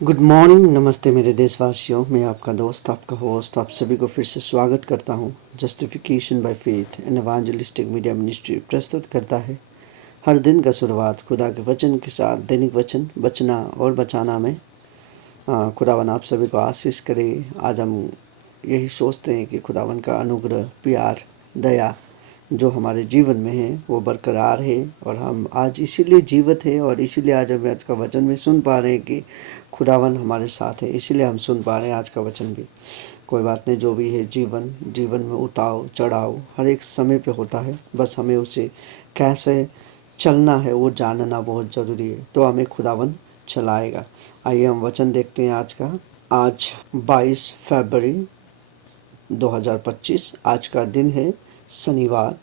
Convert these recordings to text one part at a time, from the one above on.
Good morning, नमस्ते मेरे देशवासियों। मैं आपका दोस्त, आपका होस्ट, आप सभी को फिर से स्वागत करता हूँ। Justification by faith and evangelistic media ministry प्रस्तुत करता है हर दिन का शुरुआत खुदा के वचन के साथ। दैनिक वचन बचना और बचाना में खुदावन आप सभी को आशीष करे। आज हम यही सोचते हैं कि खुदावन का अनुग्रह, प्यार, दया जो हमारे जीवन में है वो बरकरार है और हम आज इसीलिए जीवित है और इसीलिए आज का वचन भी सुन पा रहे हैं कि खुदावन हमारे साथ है। इसीलिए हम सुन पा रहे हैं आज का वचन भी। कोई बात नहीं, जो भी है जीवन में उतार चढ़ाव हर एक समय पे होता है, बस हमें उसे कैसे चलना है वो जानना बहुत ज़रूरी है, तो हमें खुदावन चलाएगा। आइए हम वचन देखते हैं आज का। आज 22 फरवरी 2025 आज का दिन है, शनिवार।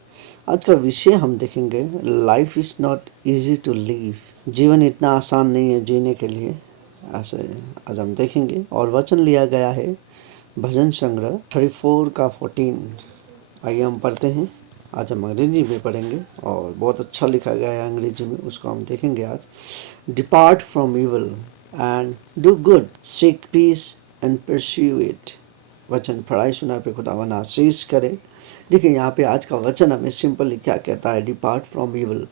आज का विषय हम देखेंगे, life is not easy to live. जीवन इतना आसान नहीं है जीने के लिए, ऐसे आज हम देखेंगे। और वचन लिया गया है भजन संग्रह 34 का 14। आइए हम पढ़ते हैं। आज हम अंग्रेजी में पढ़ेंगे और बहुत अच्छा लिखा गया है अंग्रेजी में, उसको हम देखेंगे आज। Depart from evil and do good, seek peace and pursue it. वचन पढ़ाई सुना पे खुदावन आशीष करे। देखिए यहाँ पे आज का वचन हमें सिंपली क्या कहता है, डिपार्ट फ्रॉम इविल।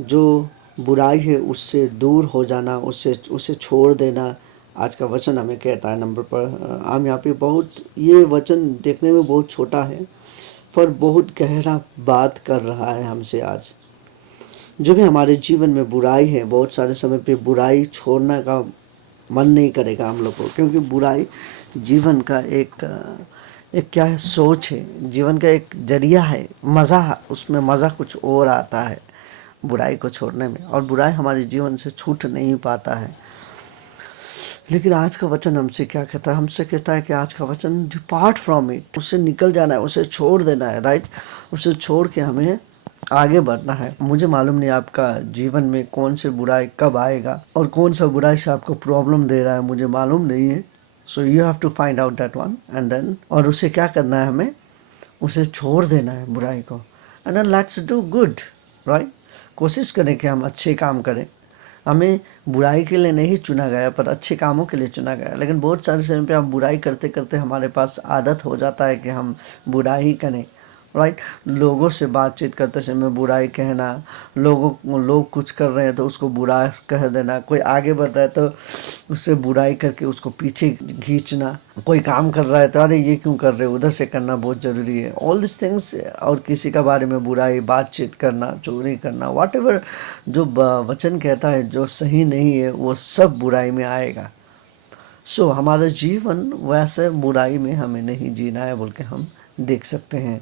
जो बुराई है उससे दूर हो जाना, उसे छोड़ देना, आज का वचन हमें कहता है। नंबर पर हम यहाँ पे ये वचन देखने में बहुत छोटा है पर बहुत गहरा बात कर रहा है हमसे। आज जो भी हमारे जीवन में बुराई है, बहुत सारे समय पे बुराई छोड़ने का मन नहीं करेगा हम लोग को, क्योंकि बुराई जीवन का एक क्या है, सोच है, जीवन का एक जरिया है, मज़ा, उसमें मज़ा कुछ और आता है बुराई को छोड़ने में, और बुराई हमारे जीवन से छूट नहीं पाता है। लेकिन आज का वचन हमसे क्या कहता है, हमसे कहता है कि आज का वचन डिपार्ट फ्रॉम इट, उससे निकल जाना है, उसे छोड़ देना है। राइट, उसे छोड़ के हमें आगे बढ़ना है। मुझे मालूम नहीं आपका जीवन में कौन से बुराई कब आएगा और कौन सा बुराई से आपको प्रॉब्लम दे रहा है, मुझे मालूम नहीं है। So you have to find out that one and then, और उसे क्या करना है, हमें उसे छोड़ देना है बुराई को, and then let's do good. Right, कोशिश करें कि हम अच्छे काम करें। हमें बुराई के लिए नहीं चुना गया पर अच्छे कामों के लिए चुना गया। लेकिन बहुत सारे समय पे हम बुराई करते करते हमारे पास आदत हो जाता है कि हम बुराई ही करें। राइट, लोगों से बातचीत करते समय बुराई कहना, लोग कुछ कर रहे हैं तो उसको बुरा कह देना, कोई आगे बढ़ रहा है तो उससे बुराई करके उसको पीछे खींचना, कोई काम कर रहा है तो अरे ये क्यों कर रहे हो, उधर से करना बहुत ज़रूरी है, ऑल दिस थिंग्स। और किसी का बारे में बुराई, बातचीत करना, चोरी करना, वॉट एवर जो वचन कहता है जो सही नहीं है वो सब बुराई में आएगा। सो हमारा जीवन वैसे बुराई में हमें नहीं जीना है बोल के हम देख सकते हैं।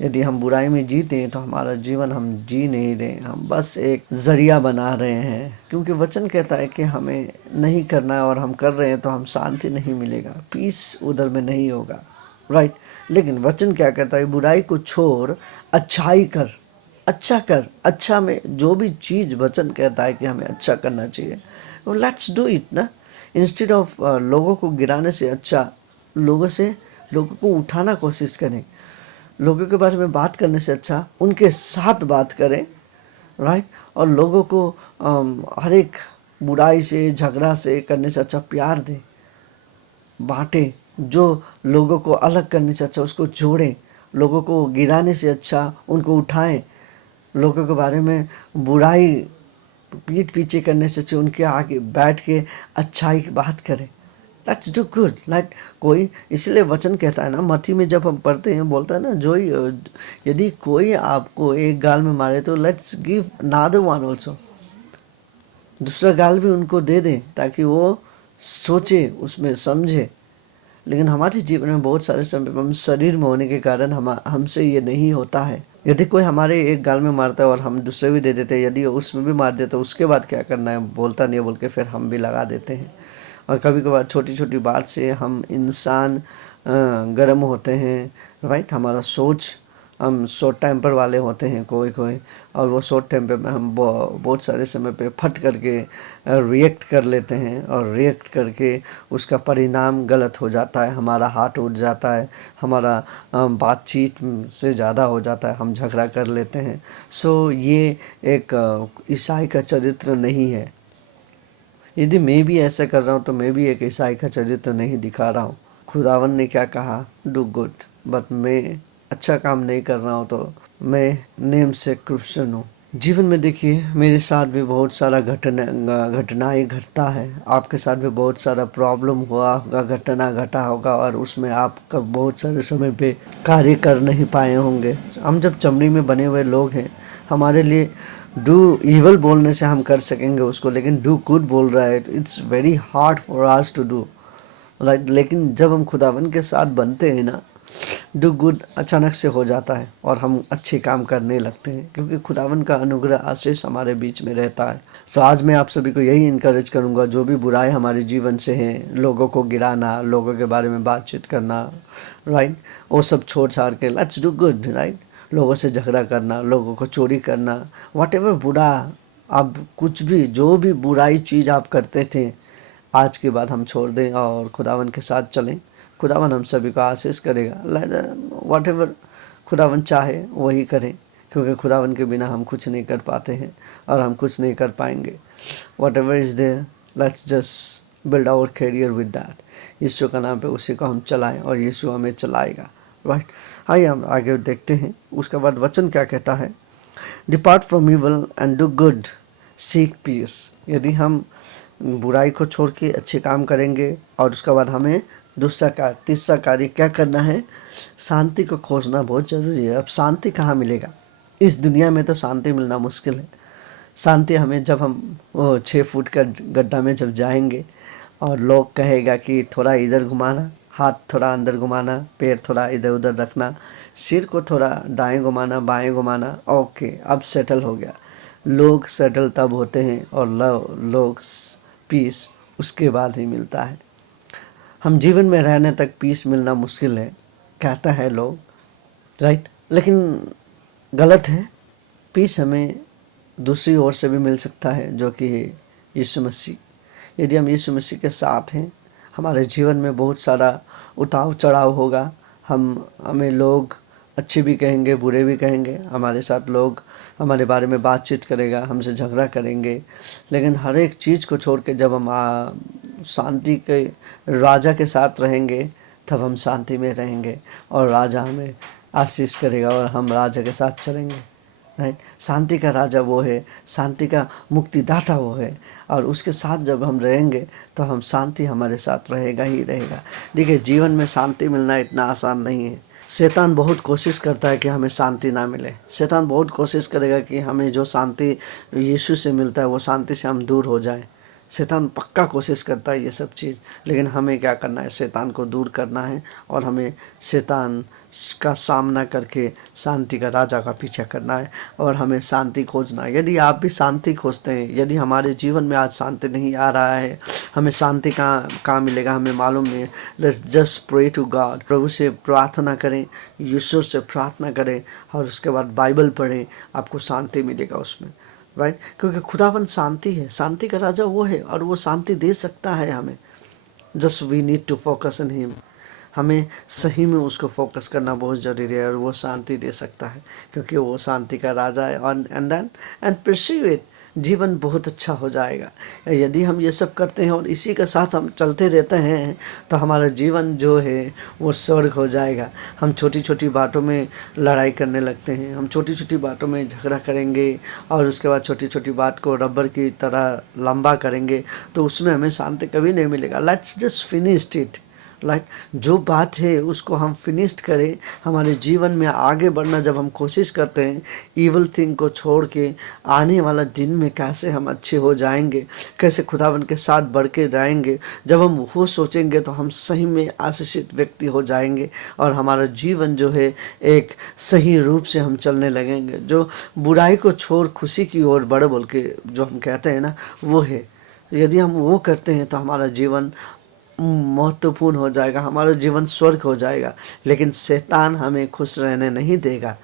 यदि हम बुराई में जीते हैं तो हमारा जीवन हम जी नहीं रहे, हम बस एक जरिया बना रहे हैं। क्योंकि वचन कहता है कि हमें नहीं करना है और हम कर रहे हैं तो हम शांति नहीं मिलेगा, पीस उधर में नहीं होगा। राइट, लेकिन वचन क्या कहता है, बुराई को छोड़ अच्छाई कर, अच्छा कर। अच्छा में जो भी चीज़ वचन कहता है कि हमें अच्छा करना चाहिए, लेट्स डू इट ना। इंस्टेड ऑफ लोगों को गिराने से अच्छा लोगों को उठाना कोशिश करें। लोगों के बारे में बात करने से अच्छा उनके साथ बात करें। राइट, और लोगों को हर एक बुराई से, झगड़ा से करने से अच्छा प्यार दें, बांटें। जो लोगों को अलग करने से अच्छा उसको जोड़ें, लोगों को गिराने से अच्छा उनको उठाएं, लोगों के बारे में बुराई पीठ पीछे करने से अच्छा उनके आगे बैठ के अच्छाई की बात करें। Let's do good. लाइक कोई, इसलिए वचन कहता है ना, मत्ती में जब हम पढ़ते हैं बोलता है ना, जो यदि कोई आपको एक गाल में मारे तो let's give another one also, दूसरा गाल भी उनको दे दें ताकि वो सोचे, उसमें समझे। लेकिन हमारे जीवन में बहुत सारे समय हम शरीर में होने के कारण हमसे ये नहीं होता है। यदि कोई हमारे एक गाल में मारता है और हम दूसरे भी दे देते हैं, यदि उसमें भी मार देते तो उसके बाद क्या करना है, बोलता नहीं बोल के फिर हम भी लगा देते हैं। और कभी कभार छोटी छोटी बात से हम इंसान गर्म होते हैं। राइट, हमारा सोच, हम शॉर्ट टेम्पर वाले होते हैं कोई, और वो शॉर्ट टेम्पर में हम बहुत सारे समय पे फट करके रिएक्ट कर लेते हैं, और रिएक्ट करके उसका परिणाम गलत हो जाता है, हमारा हाथ उठ जाता है, हमारा बातचीत से ज़्यादा हो जाता है, हम झगड़ा कर लेते हैं। सो ये एक ईसाई का चरित्र नहीं है। यदि मैं भी ऐसा कर रहा हूँ तो मैं भी एक ईसाई का चरित्र नहीं दिखा रहा हूँ। खुदावन ने क्या कहा, डू गुड, बट मैं अच्छा काम नहीं कर रहा हूँ तो मैं नेम से क्रिश्चियन हूँ। जीवन में देखिए मेरे साथ भी बहुत सारा घटनाएं घटता है, आपके साथ भी बहुत सारा प्रॉब्लम हुआ होगा, घटना घटा होगा और उसमें आप कब बहुत सारे समय पे कार्य कर नहीं पाए होंगे। हम जब चमड़ी में बने हुए लोग हैं, हमारे लिए डू इवल बोलने से हम कर सकेंगे उसको, लेकिन डू गुड बोल रहा है, it's very hard for us to do right. लेकिन जब हम खुदावन के साथ बनते हैं ना, डू गुड अचानक से हो जाता है और हम अच्छे काम करने लगते हैं, क्योंकि खुदावन का अनुग्रह आशीष हमारे बीच में रहता है। सो आज मैं आप सभी को यही इनकरेज करूंगा, जो भी बुराई हमारे जीवन से है, लोगों को गिराना, लोगों के बारे में बातचीत करना, राइट, वो सब छोड़ छाड़ के लेट्स डू गुड, राइट। लोगों से झगड़ा करना, लोगों को चोरी करना, व्हाटएवर बुरा, अब कुछ भी जो भी बुराई चीज़ आप करते थे, आज के बाद हम छोड़ दें और खुदावन के साथ चलें। खुदावन हम सभी को आशीष करेगा। वॉट एवर खुदावन चाहे वही करें, क्योंकि खुदावन के बिना हम कुछ नहीं कर पाते हैं और हम कुछ नहीं कर पाएंगे। Whatever is there, let's just build our career with that. Yeshu का नाम पे उसी को हम चलाएं और यीशु हमें चलाएगा, राइट। आइए हम आगे देखते हैं। उसके बाद वचन क्या कहता है, depart from evil and do good, seek peace. यदि हम बुराई को छोड़ के अच्छे काम करेंगे और उसके बाद हमें तीसरा कार्य क्या करना है, शांति को खोजना बहुत ज़रूरी है। अब शांति कहाँ मिलेगा, इस दुनिया में तो शांति मिलना मुश्किल है। शांति हमें जब हम वो 6 फुट का गड्ढा में जब जाएंगे और लोग कहेगा कि थोड़ा इधर घुमाना, हाथ थोड़ा अंदर घुमाना, पैर थोड़ा इधर उधर रखना, सिर को थोड़ा दाएं घुमाना बाएं घुमाना, ओके अब सेटल हो गया। लोग सेटल तब होते हैं और लोग पीस उसके बाद ही मिलता है। हम जीवन में रहने तक पीस मिलना मुश्किल है, कहता है लोग, राइट, लेकिन गलत है। पीस हमें दूसरी ओर से भी मिल सकता है, जो कि यीशु मसीह। यदि हम यीशु मसीह के साथ हैं, हमारे जीवन में बहुत सारा उतार चढ़ाव होगा। हमें लोग अच्छे भी कहेंगे, बुरे भी कहेंगे, हमारे साथ लोग हमारे बारे में बातचीत करेगा, हमसे झगड़ा करेंगे, लेकिन हर एक चीज़ को छोड़ के जब हम शांति के राजा के साथ रहेंगे, तब हम शांति में रहेंगे और राजा हमें आशीष करेगा और हम राजा के साथ चलेंगे, राइट। शांति का राजा वो है, शांति का मुक्तिदाता वो है, और उसके साथ जब हम रहेंगे तो हम शांति हमारे साथ रहेगा ही रहेगा। देखिए, जीवन में शांति मिलना इतना आसान नहीं है। शैतान बहुत कोशिश करता है कि हमें शांति ना मिले। शैतान बहुत कोशिश करेगा कि हमें जो शांति यीशु से मिलता है वो शांति से हम दूर हो जाए। शैतान पक्का कोशिश करता है ये सब चीज़, लेकिन हमें क्या करना है, शैतान को दूर करना है और हमें शैतान का सामना करके शांति का राजा का पीछा करना है और हमें शांति खोजना है। यदि आप भी शांति खोजते हैं, यदि हमारे जीवन में आज शांति नहीं आ रहा है, हमें शांति कहाँ मिलेगा हमें मालूम नहीं है, let's just pray to God. प्रभु से प्रार्थना करें, यीशु से प्रार्थना करें और उसके बाद बाइबल पढ़ें, आपको शांति मिलेगा उसमें, राइट। क्योंकि खुदावन शांति है, शांति का राजा वो है और वो शांति दे सकता है हमें। Just we need to focus on him. हमें सही में उसको फोकस करना बहुत ज़रूरी है और वो शांति दे सकता है, क्योंकि वो शांति का राजा है। And then and perceive it, जीवन बहुत अच्छा हो जाएगा। यदि हम ये सब करते हैं और इसी के साथ हम चलते रहते हैं तो हमारा जीवन जो है वो स्वर्ग हो जाएगा। हम छोटी छोटी बातों में लड़ाई करने लगते हैं, हम छोटी छोटी बातों में झगड़ा करेंगे और उसके बाद छोटी छोटी बात को रबर की तरह लंबा करेंगे, तो उसमें हमें शांति कभी नहीं मिलेगा। Let's just finish it, like जो बात है उसको हम फिनिश्ड करें। हमारे जीवन में आगे बढ़ना जब हम कोशिश करते हैं, ईवल थिंग को छोड़ के आने वाला दिन में कैसे हम अच्छे हो जाएंगे, कैसे खुदावन के साथ बढ़ के जाएंगे, जब हम वो सोचेंगे तो हम सही में आशीषित व्यक्ति हो जाएंगे और हमारा जीवन जो है एक सही रूप से हम चलने लगेंगे। जो बुराई को छोड़ खुशी की ओर बढ़ बोल के जो हम कहते हैं ना, वो है। यदि हम वो करते हैं तो हमारा जीवन महत्वपूर्ण हो जाएगा, हमारा जीवन स्वर्ग हो जाएगा। लेकिन शैतान हमें खुश रहने नहीं देगा।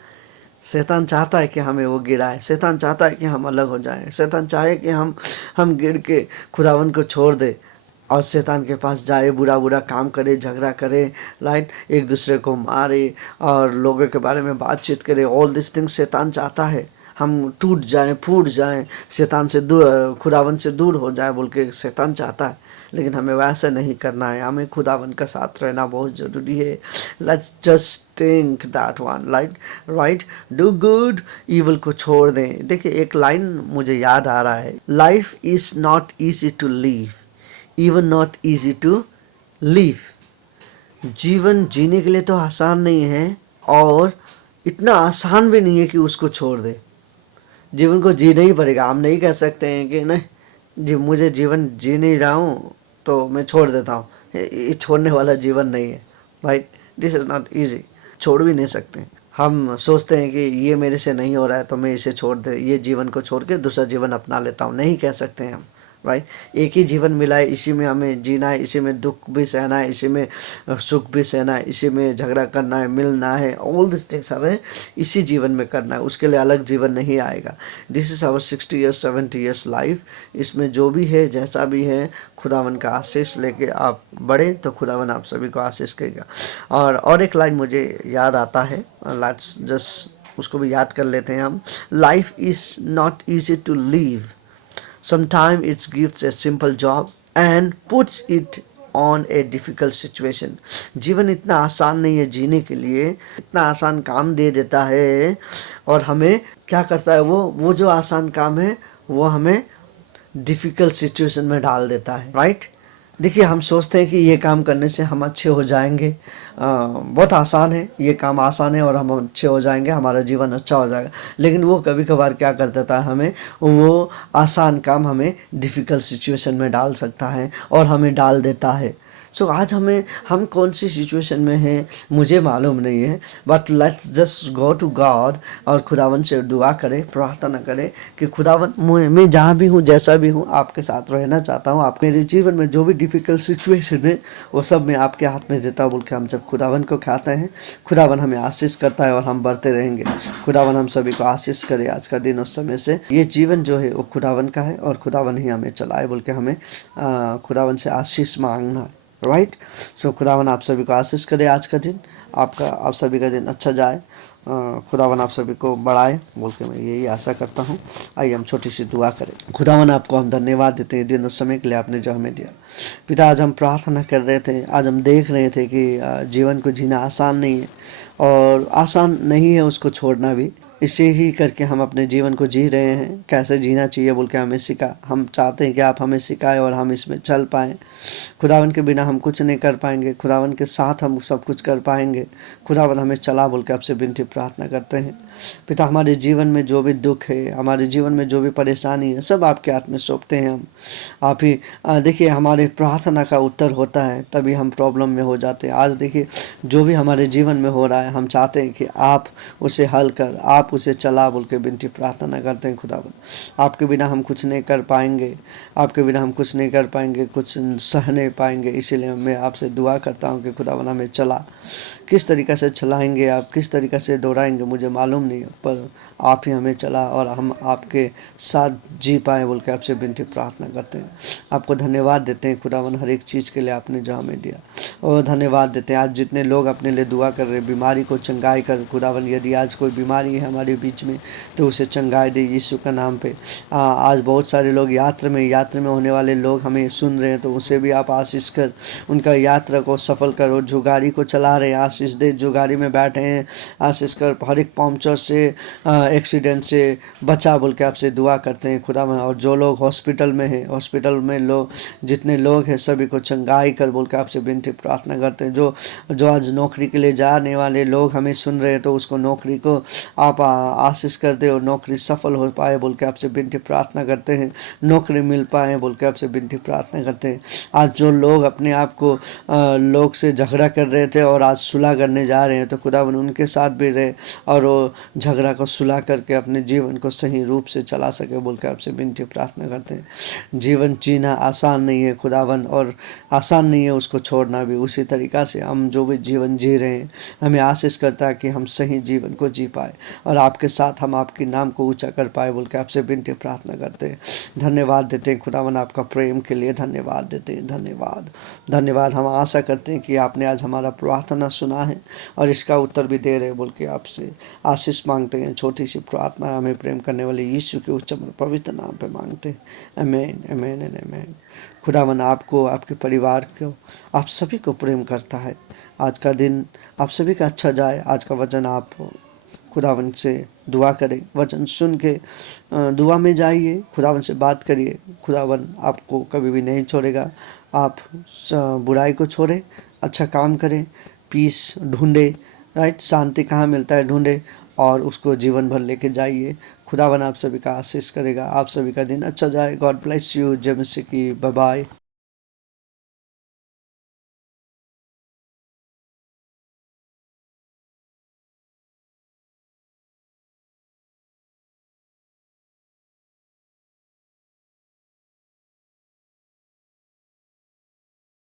शैतान चाहता है कि हमें वो गिराए, शैतान चाहता है कि हम अलग हो जाएं, शैतान चाहे कि हम गिर के खुदावन को छोड़ दे और शैतान के पास जाए, बुरा बुरा काम करे, झगड़ा करे, राइट, एक दूसरे को मारे और लोगों के बारे में बातचीत करे। ऑल दिस थिंग्स शैतान चाहता है। हम टूट जाएं, फूट जाएं, शैतान से दूर, खुदावन से दूर हो जाए बोल के शैतान चाहता है, लेकिन हमें वैसा नहीं करना है। हमें खुदावन का साथ रहना बहुत ज़रूरी है। Let's just think that one right, do good, evil को छोड़ दें। देखिए एक लाइन मुझे याद आ रहा है, life is not easy to live, even not easy to live. जीवन जीने के लिए तो आसान नहीं है, और इतना आसान भी नहीं है कि उसको छोड़ दे। जीवन को जीना ही पड़ेगा। हम नहीं कह सकते हैं कि नहीं जी, मुझे जीवन जी नहीं रहा हूँ तो मैं छोड़ देता हूँ। ये छोड़ने वाला जीवन नहीं है, right. This is not easy. छोड़ भी नहीं सकते। हम सोचते हैं कि ये मेरे से नहीं हो रहा है तो मैं इसे छोड़ दे, ये जीवन को छोड़ के दूसरा जीवन अपना लेता हूँ, नहीं कह सकते हैं हम, राइट। एक ही जीवन मिला है, इसी में हमें जीना है, इसी में दुख भी सहना है, इसी में सुख भी सहना है, इसी में झगड़ा करना है, मिलना है, ऑल दिस थिंग्स हमें इसी जीवन में करना है। उसके लिए अलग जीवन नहीं आएगा। This is our 60 years 70 years life. इसमें जो भी है, जैसा भी है, खुदावन का आशीष लेके आप बढ़े तो खुदावन आप सभी को आशीष करेगा। और एक लाइन मुझे याद आता है, लेट्स जस्ट उसको भी याद कर लेते हैं हम। Life is not easy to live, sometimes it gives a simple job and puts it on a difficult situation। जीवन इतना आसान नहीं है जीने के लिए, इतना आसान काम दे देता है, और हमें क्या करता है वो जो आसान काम है वो हमें डिफ़िकल्ट सिचुएशन में डाल देता है, राइट। देखिए हम सोचते हैं कि ये काम करने से हम अच्छे हो जाएंगे, बहुत आसान है, ये काम आसान है और हम अच्छे हो जाएंगे, हमारा जीवन अच्छा हो जाएगा। लेकिन वो कभी कभार क्या कर देता है, हमें वो आसान काम हमें डिफ़िकल्ट सिचुएशन में डाल सकता है और हमें डाल देता है। सो आज हम कौन सी सिचुएशन में हैं मुझे मालूम नहीं है, but let's just go to God और खुदावन से दुआ करें, प्रार्थना करें कि खुदावन मैं जहाँ भी हूँ, जैसा भी हूँ, आपके साथ रहना चाहता हूँ। आप मेरे जीवन में जो भी डिफ़िकल्ट सिचुएशन है वो सब मैं आपके हाथ में देता हूँ बोल के हम जब खुदावन को खाते हैं, खुदावन हमें आशीष करता है और हम बढ़ते रहेंगे। खुदावन हम सभी को आशीष करे आज का दिन उस समय से। ये जीवन जो है वो खुदावन का है और खुदावन ही हमें चलाए बोल के हमें खुदावन से आशीष मांगना है, राइट। सो खुदावन आप सभी को आशीष करे आज का दिन, आप सभी का दिन अच्छा जाए, खुदावन आप सभी को बढ़ाए बोल के मैं यही आशा करता हूँ। आइए हम छोटी सी दुआ करें। खुदावन आपको हम धन्यवाद देते हैं दिन उस समय के लिए आपने जो हमें दिया। पिता आज हम प्रार्थना कर रहे थे, आज हम देख रहे थे कि जीवन को जीना आसान नहीं है और आसान नहीं है उसको छोड़ना भी। इसे ही करके हम अपने जीवन को जी रहे हैं, कैसे जीना चाहिए बोल के हमें सिखा। हम चाहते हैं कि आप हमें सिखाएं और हम इसमें चल पाएँ। खुदावन के बिना हम कुछ नहीं कर पाएंगे, खुदावन के साथ हम सब कुछ कर पाएंगे। खुदावन हमें चला बोल के आपसे विनती प्रार्थना करते हैं। पिता हमारे जीवन में जो भी दुख है, हमारे जीवन में जो भी परेशानी है, सब आपके हाथ में सौंपते हैं हम। आप ही देखिए हमारे प्रार्थना का उत्तर होता है तभी हम प्रॉब्लम में हो जाते हैं। आज देखिए जो भी हमारे जीवन में हो रहा है, हम चाहते हैं कि आप उसे हल कर, आप उसे चला बोल के विनती प्रार्थना करते हैं। खुदावन आपके बिना हम कुछ नहीं कर पाएंगे, आपके बिना हम कुछ नहीं कर पाएंगे, कुछ सह नहीं पाएंगे। इसीलिए मैं आपसे दुआ करता हूँ कि खुदावन हमें चला। किस तरीक़े से चलाएंगे आप, किस तरीक़े से दौड़ाएंगे मुझे मालूम नहीं है, पर आप ही हमें चला और हम आपके साथ जी पाएँ बोल के आपसे विनती प्रार्थना करते हैं। आपको धन्यवाद देते हैं खुदावन हर एक चीज़ के लिए आपने जो हमें दिया, और धन्यवाद देते हैं आज जितने लोग अपने लिए दुआ कर रहे हैं, बीमारी को चंगाई कर खुदावन। यदि आज कोई बीमारी है हमारे बीच में तो उसे चंगाई दे यीशु का नाम पे। आज बहुत सारे लोग यात्रा में होने वाले लोग हमें सुन रहे हैं तो उसे भी आप आशीष कर, उनका यात्रा को सफल करो। जो गाड़ी को चला रहे हैं आशीष दे, जो गाड़ी में बैठे हैं आशीष कर, हर एक पंक्चर से एक्सीडेंट से बचा बोल के आपसे दुआ करते हैं खुदावन। और जो लोग हॉस्पिटल में हैं, हॉस्पिटल में लोग जितने लोग हैं सभी को चंगाई कर बोल के आपसे विनती प्रार्थना करते हैं। जो आज नौकरी के लिए जाने वाले लोग हमें सुन रहे हैं तो उसको नौकरी को आप आशीष कर दे और नौकरी सफल हो पाए बोल के आपसे विनती प्रार्थना करते हैं, नौकरी मिल पाए बोल के आपसे विनती प्रार्थना करते हैं। आज जो लोग अपने आप को लोग से झगड़ा कर रहे थे और आज सुलह करने जा रहे हैं तो खुदावन उनके साथ भी रहे और वो झगड़ा को सुलह करके अपने जीवन को सही रूप से चला सके बोल के आपसे विनती प्रार्थना करते हैं। जीवन जीना आसान नहीं है खुदावन, और आसान नहीं है उसको छोड़ना भी। उसी तरीक़ा से हम जो भी जीवन जी रहे हैं हमें आशीष करता है कि हम सही जीवन को जी पाए और और आपके साथ हम आपके नाम को ऊंचा कर पाए बोल के आपसे विनती प्रार्थना करते हैं। धन्यवाद देते हैं खुदावन आपका प्रेम के लिए, धन्यवाद देते हैं, धन्यवाद धन्यवाद। हम आशा करते हैं कि आपने आज हमारा प्रार्थना सुना है और इसका उत्तर भी दे रहे बोल के आपसे आशीष मांगते हैं। छोटी सी प्रार्थना हमें प्रेम करने वाले यीशु के उच्च पवित्र नाम पे मांगते हैं। आमीन, आमीन एंड आमीन। खुदावन आपको, आपके परिवार को, आप सभी को प्रेम करता है। आज का दिन आप सभी का अच्छा जाए। आज का वचन आप खुदावन से दुआ करें, वचन सुन के दुआ में जाइए, खुदावन से बात करिए। खुदावन आपको कभी भी नहीं छोड़ेगा। आप बुराई को छोड़ें, अच्छा काम करें, पीस ढूंढे, राइट, शांति कहाँ मिलता है ढूंढे और उसको जीवन भर लेके जाइए। खुदावन आप सभी का आशीष करेगा। आप सभी का दिन अच्छा जाए। God bless you. जय मसीह की। Bye bye.